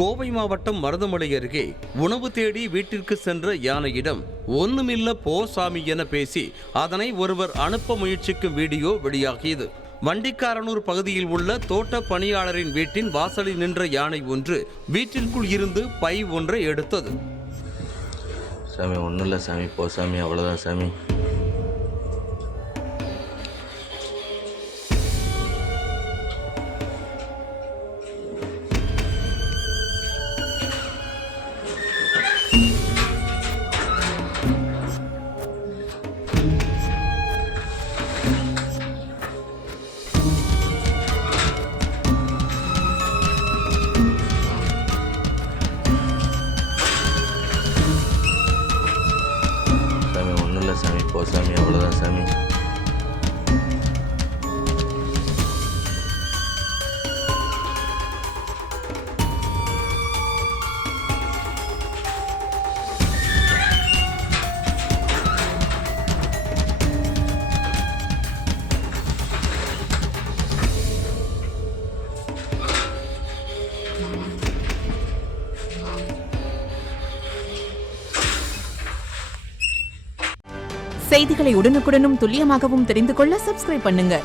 கோவை மாவட்டம் மருதமலை அருகே உணவு தேடி வீட்டிற்கு சென்ற யானையிடம் ஒண்ணுமில்ல போ சாமி என பேசி அதனை ஒருவர் அனுப்ப முயற்சிக்கும் வீடியோ வெளியாகியது. வண்டிக்காரனூர் பகுதியில் உள்ள தோட்ட பணியாளரின் வீட்டின் வாசலில் நின்ற யானை ஒன்று வீட்டிற்குள் இருந்து பை ஒன்றை எடுத்தது. சாமி ஒன்றும் இல்லை சாமி, போ சாமி, அவ்வளோதான் சாமி. சாமி போ சாமி, அவ்வளோதான் சாமி. செய்திகளை உடனுக்குடனும் துல்லியமாகவும் தெரிந்து கொள்ள சப்ஸ்கிரைப் பண்ணுங்க.